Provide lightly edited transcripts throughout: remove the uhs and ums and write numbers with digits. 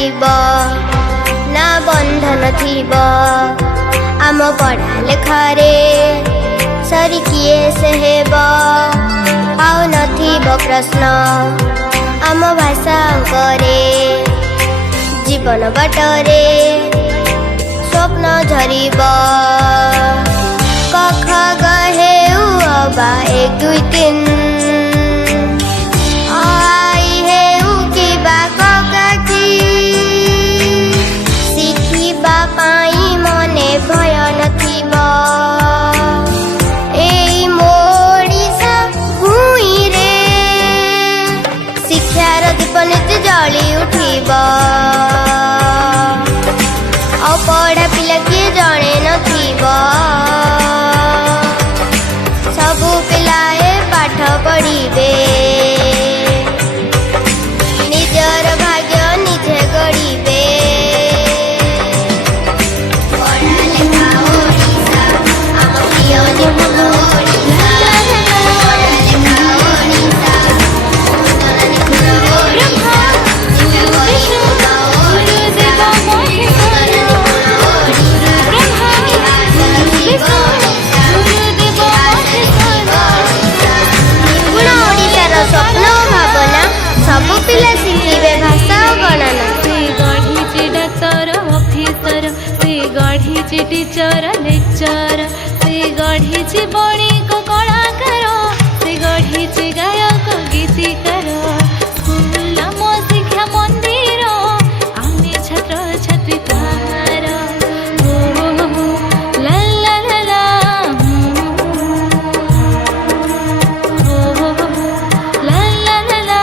पारिब ना बंधन थिब आम पढ़ा लेखारे सरी किए से हेब आउ नथिब प्रश्न आम भाषा अंकरे जीवन बाटरे स्वप्न झरिब क ख ग हे उ अबा 1 2 3 भय नथिब एई मोड़िसा भूई रे शिक्षार दीप नित्य जली उठिब आ पढ़ा पिला किए जणे नथिब सबु पिलाए पाठ पढ़िबे निजर भाग्य निजे गढ़िबे सबु पिला शिखिबे भाषा गणना से गढ़ी डाक्तर ऑफिसर से गढ़ी टीचर लेक्चर से गढ़ी बणिक कलाकार से गढ़ी गायक गीतिकार स्कूल मो शिक्षा मंदिर आमे छात्र छात्री तार ला ला ला ला ला ला ला ला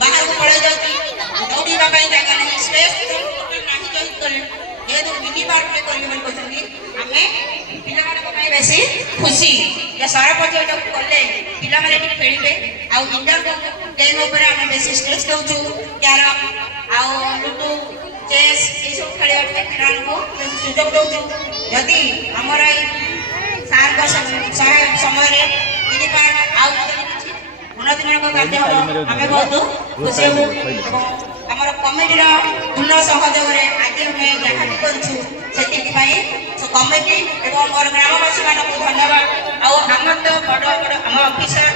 बाहर को पड़े जाती दौड़ी जगह नहीं स्पेस नहीं ये तो मिनी पार्क में करियो बोल कहछन्ती आमे पिला मानक पई बेसी खुशी जे सरपंच जो करले पिला माने टिक खेलिबे आ इंडोर गेम ऊपर आमे बेसी स्ट्रेस दउछु क्यारम आ लूडो चेस ए सब खेलिबा पे पिला को बेसी सुযোগ दउछु यदि हमरा सार का समय रे मिनी पार्क आ उन्नति मानक कार्य हो आमे बहुत खुशी हो आमर कमिटी पूर्ण सहयोग आज हमें जहाँ भी करूँ से कमिटी और मोर ग्रामवासी मान धन्यवाद आम तो बड़ बड़ आम अफिसर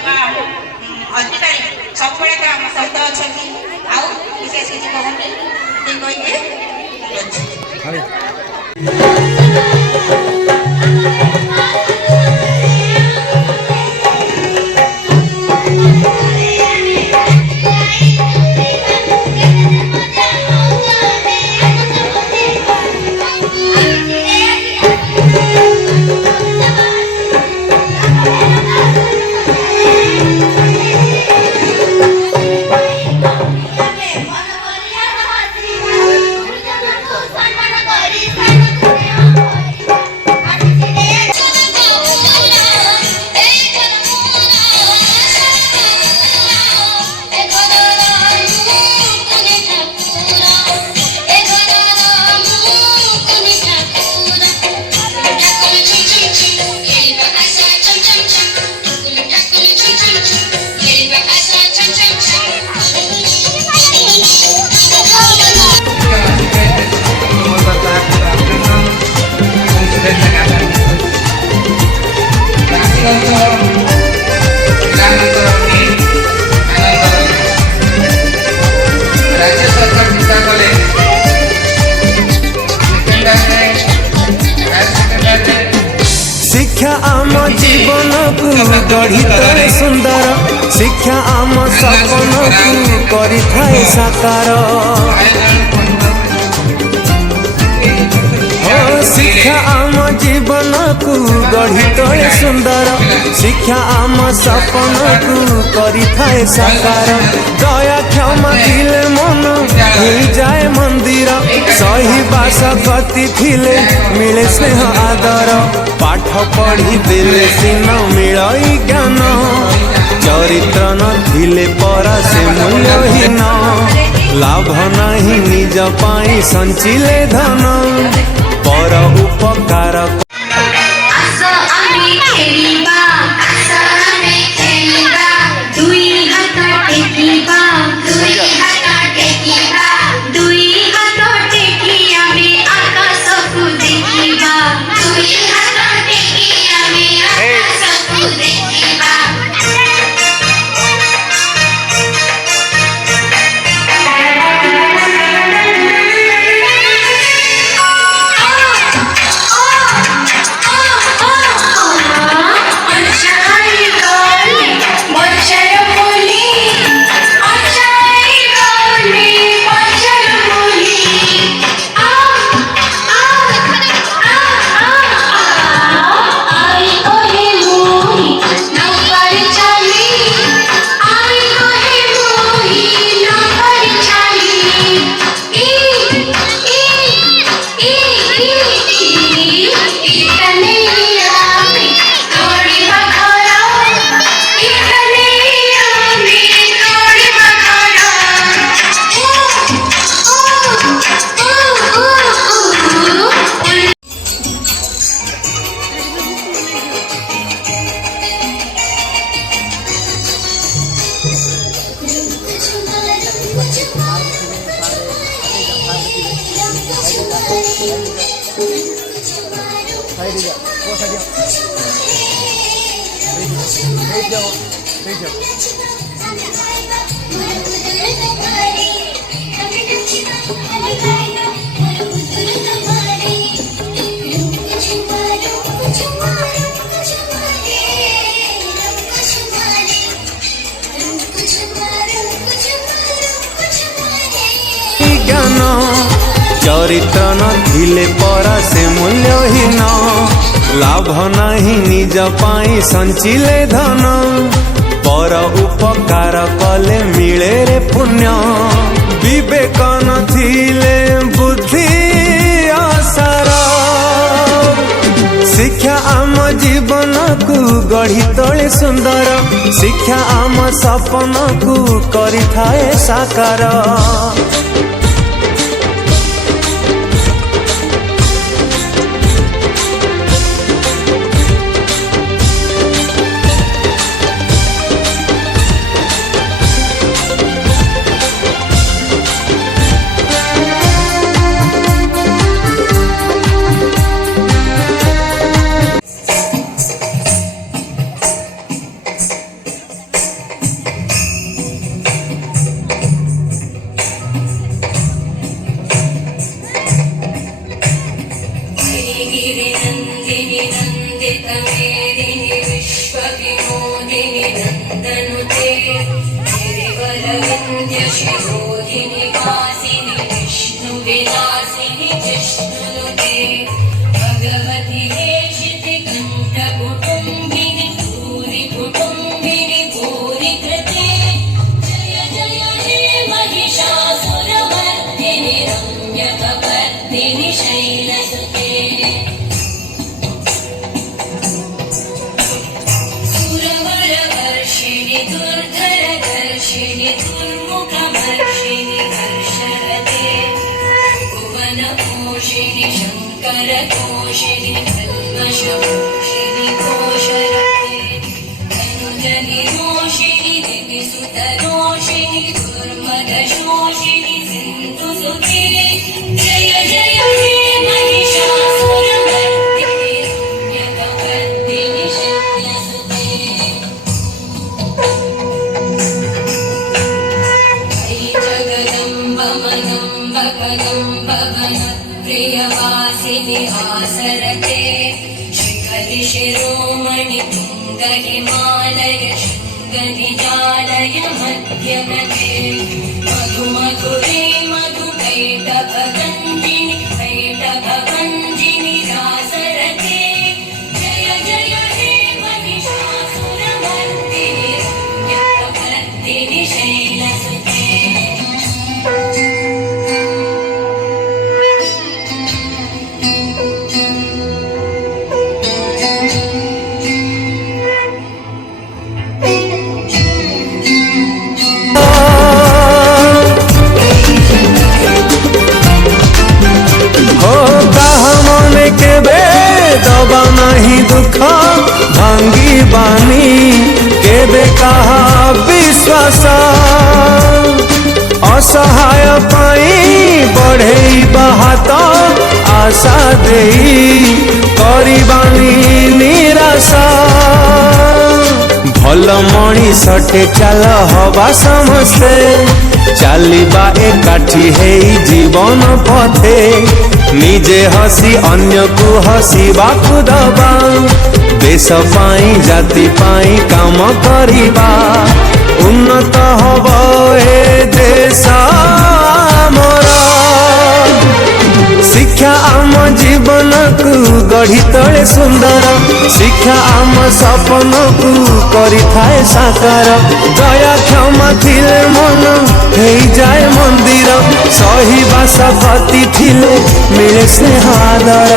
अधिकारी सब तो आम सहित अच्छा विशेष किसी कहते शिक्षा आम जीवन को गढ़ी थाए सुंदर शिक्षा आम सपन को करी थाए साकार शिक्षा आम जीवन को गढ़ी थाए सुंदर शिक्षा आम सपन को करी थाए साकार दया क्षमा थिले मन मिल जाए मंदिर सही बास गति थिले मिले स्नेह आदर पाठ पढ़ी देले सिना मिलई ज्ञान चरित्र न थिले परा से मूल्यहीन लाभ नहीं निज पाई संचिले धन पर उपकार चरित्र न थिले परा से मूल्यहीन लाभ नहीं निज पाई संचिले धन पर उपकार कले मिले रे पुण्य विवेक न थिले बुद्धि शिक्षा आम जीवन को गढ़ी तोले सुंदर शिक्षा आम सपन को करी थाए साकार शिरोमणि तुंग हिमालय शृंगनिजालय मध्यमते मधु मधुरे मधुकैटभगञ्जिनि रासरते जय जय हे महिषासुरमर्दिनि रम्यकपर्दिनि शैलसुते दबा नहीं दुख भांगी बानी केबे कहा विश्वास असहाय पाई बढ़े हाथ आशा दे करबानी निराशा भल मणिषटे चल हवा समस्ते चलवा एकाठी है जीवन पथे निजे हसी अन्य को हसीबा दबा देश पाई जाति पाई काम करिबा उन्नत हब ए देश आमरा शिक्षा आम जीवन को गढ़ी तले सुंदर शिक्षा आम सपन को करी थाए साकार दया क्षमा थिले मन हो जाए मंदिर सही भाषा गति थिले मिले स्नेहादर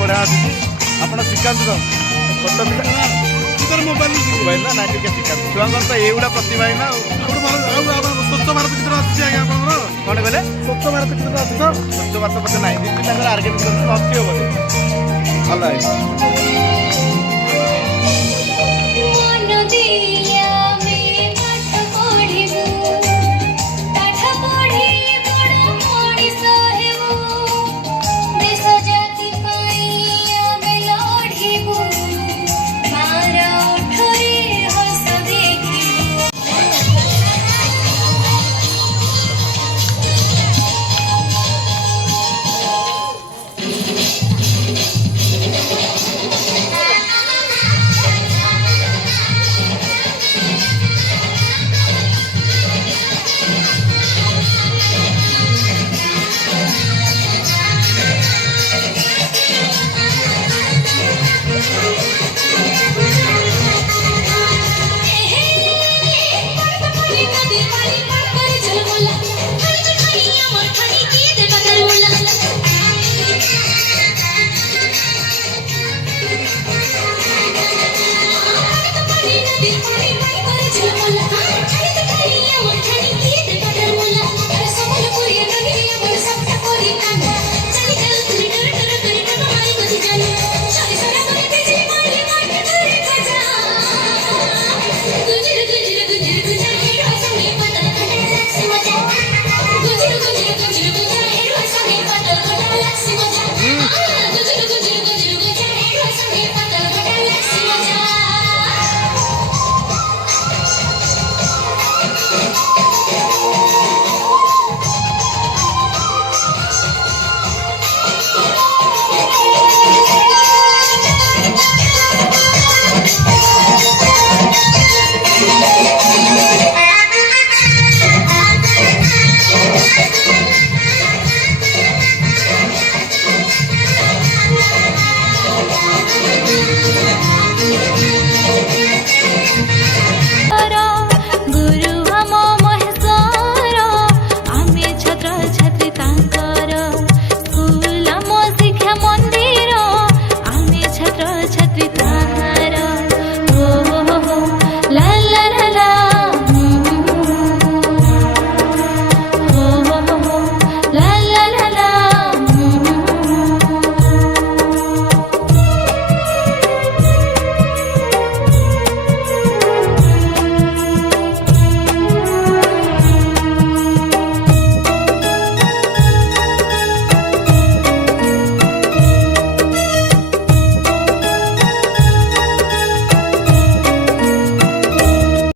बड़ा आप शिकांत छोट पिला मोबाइल मोबाइल ना ठीक है छुआंकर तो एगुड़ा प्रतिभा ना स्वच्छ भारत चित्र आसी आज्ञा आपंकर कौन कहले स्वच्छ भारत चित्र आसी तो स्वच्छ भारत पते नहीं दिखती आर्गेनाइजेशन नथियो बोले भल है